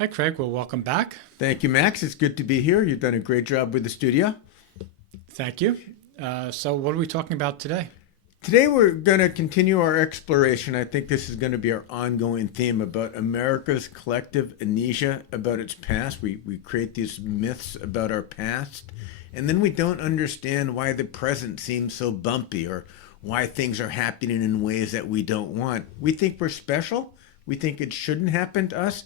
Hi, Craig. Well, welcome back. Thank you, Max. It's good to be here. You've done a great job with the studio. Thank you. So, what are we talking about today? Today, we're going to continue our exploration. I think this is going to be our ongoing theme about America's collective amnesia about its past. We create these myths about our past, and then we don't understand why the present seems so bumpy or why things are happening in ways that we don't want. We think we're special. We think it shouldn't happen to us.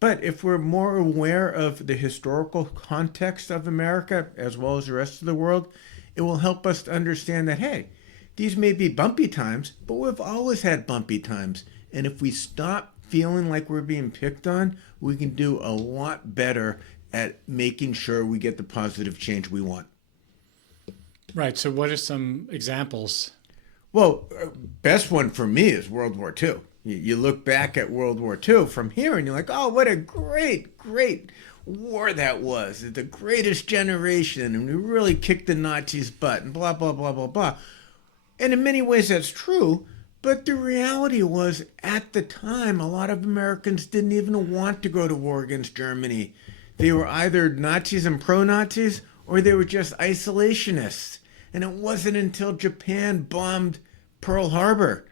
But if we're more aware of the historical context of America as well as the rest of the world, it will help us to understand that, hey, these may be bumpy times, but we've always had bumpy times. And if we stop feeling like we're being picked on, we can do a lot better at making sure we get the positive change we want. Right. So, what are some examples? Well, best one for me is World War II. You look back at World War II from here and you're like, oh, what a great war that was. The greatest generation. And we really kicked the Nazis' butt and blah, blah, blah, blah, blah. And in many ways that's true. But the reality was at the time, a lot of Americans didn't even want to go to war against Germany. They were either Nazis and pro-Nazis or they were just isolationists. And it wasn't until Japan bombed Pearl Harbor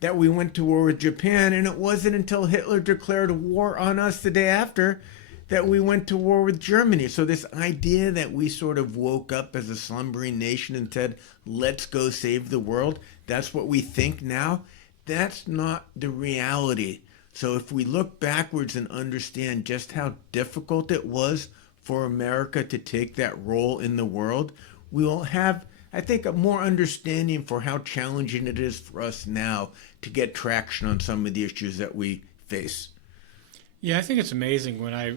that we went to war with Japan, and it wasn't until Hitler declared war on us the day after that we went to war with Germany. So this idea that we sort of woke up as a slumbering nation and said, let's go save the world, that's what we think now, that's not the reality. So if we look backwards and understand just how difficult it was for America to take that role in the world, we will have, I think, a more understanding for how challenging it is for us now to get traction on some of the issues that we face. Yeah, I think it's amazing when I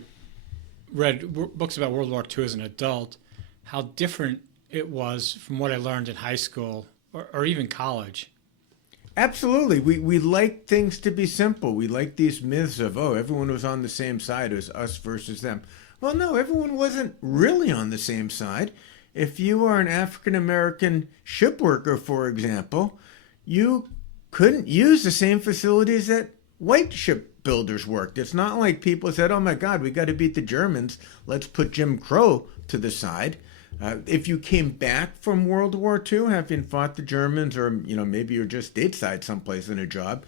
read books about World War II as an adult, how different it was from what I learned in high school or even college. Absolutely. We like things to be simple. We like these myths of, oh, everyone was on the same side. It was us versus them. Well, no, everyone wasn't really on the same side. If you are an African American ship worker, for example, you couldn't use the same facilities that white shipbuilders worked. It's not like people said, oh my God, we got to beat the Germans. Let's put Jim Crow to the side. If you came back from World War II, having fought the Germans, or maybe you're just stateside someplace in a job,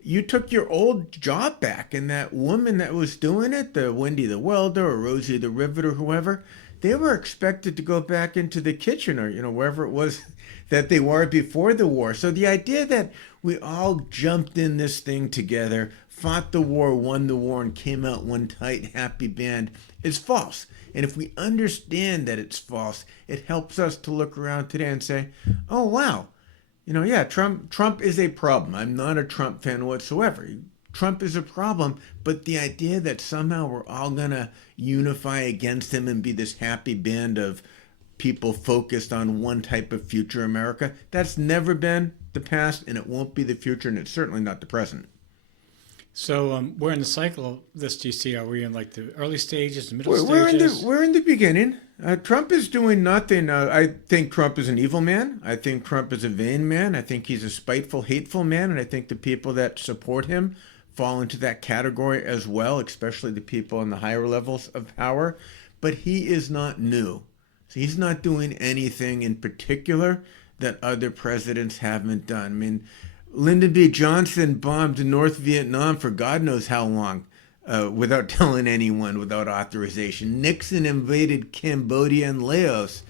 you took your old job back, and that woman that was doing it, the Wendy the welder or Rosie the riveter, whoever, they were expected to go back into the kitchen or wherever it was that they were before the war. So the idea that we all jumped in this thing together, fought the war, won the war, and came out one tight, happy band is false. And if we understand that it's false, it helps us to look around today and say, oh, wow, yeah, Trump is a problem. I'm not a Trump fan whatsoever. Trump is a problem, but the idea that somehow we're all going to unify against him and be this happy band of people focused on one type of future America, that's never been the past, and it won't be the future, and it's certainly not the present. So, where in the cycle of this do you see? Are we in like the early stages, the middle We're stages? we're in the beginning. Trump is doing nothing. I think Trump is an evil man. I think Trump is a vain man. I think he's a spiteful, hateful man, and I think the people that support him fall into that category as well, especially the people in the higher levels of power. But he is not new. So he's not doing anything in particular that other presidents haven't done. I mean, Lyndon B. Johnson bombed North Vietnam for God knows how long without telling anyone, without authorization. Nixon invaded Cambodia and Laos.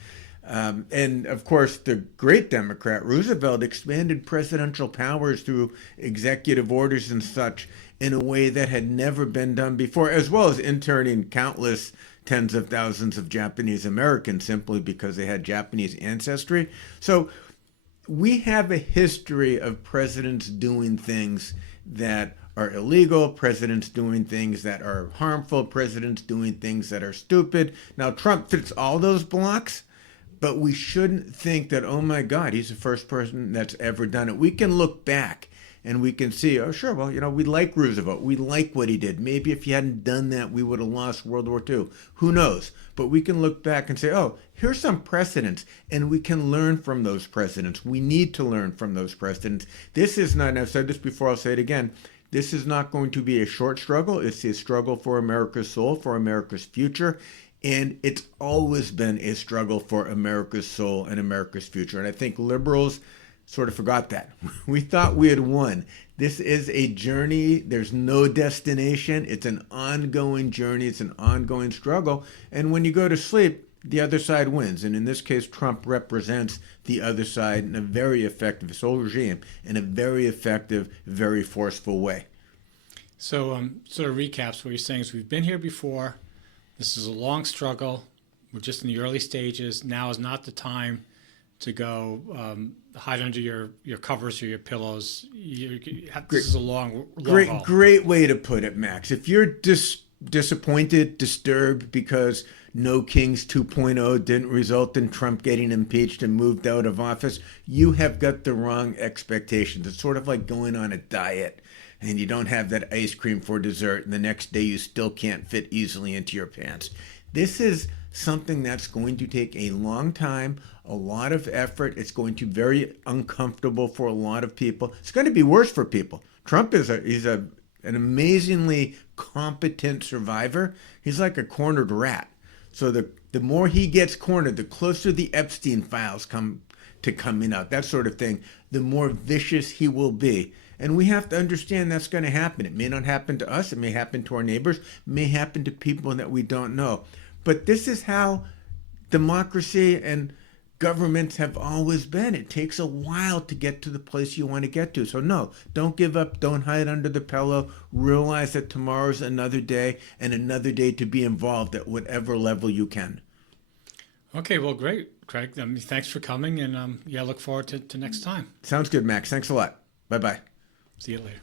And of course, the great Democrat Roosevelt expanded presidential powers through executive orders and such in a way that had never been done before, as well as interning countless tens of thousands of Japanese Americans simply because they had Japanese ancestry. So we have a history of presidents doing things that are illegal, presidents doing things that are harmful, presidents doing things that are stupid. Now, Trump fits all those blocks, but we shouldn't think that, oh my God, he's the first person that's ever done it. We can look back and we can see, oh, sure, well, we like Roosevelt. We like what he did. Maybe if he hadn't done that, we would have lost World War II. Who knows? But we can look back and say, oh, here's some precedents, and we can learn from those precedents. We need to learn from those precedents. This is not, and I've said this before, I'll say it again, This is not going to be a short struggle. It's a struggle for America's soul, for America's future. And it's always been a struggle for America's soul and America's future. And I think liberals sort of forgot that. We thought we had won. This is a journey. There's no destination. It's an ongoing journey. It's an ongoing struggle. And when you go to sleep, the other side wins. And in this case, Trump represents the other side in a very effective, this whole regime, in a very effective, very forceful way. So, sort of recaps what you're saying is we've been here before. This is a long struggle. We're just in the early stages. Now is not the time to go hide under your covers or your pillows. This is a long haul. Great way to put it, Max. If you're disappointed, disturbed because No Kings 2.0 didn't result in Trump getting impeached and moved out of office, you have got the wrong expectations. It's sort of like going on a diet and you don't have that ice cream for dessert, and the next day you still can't fit easily into your pants. This is something that's going to take a long time, a lot of effort. It's going to be very uncomfortable for a lot of people. It's going to be worse for people. Trump is an amazingly competent survivor. He's like a cornered rat. So the more he gets cornered, the closer the Epstein files come coming out, that sort of thing, the more vicious he will be. And we have to understand that's going to happen. It may not happen to us. It may happen to our neighbors. It may happen to people that we don't know. But this is how democracy and governments have always been. It takes a while to get to the place you want to get to. So no, don't give up. Don't hide under the pillow. Realize that tomorrow's another day and another day to be involved at whatever level you can. Okay, well, great, Craig. Thanks for coming, and look forward to next time. Sounds good, Max. Thanks a lot. Bye-bye. See you later.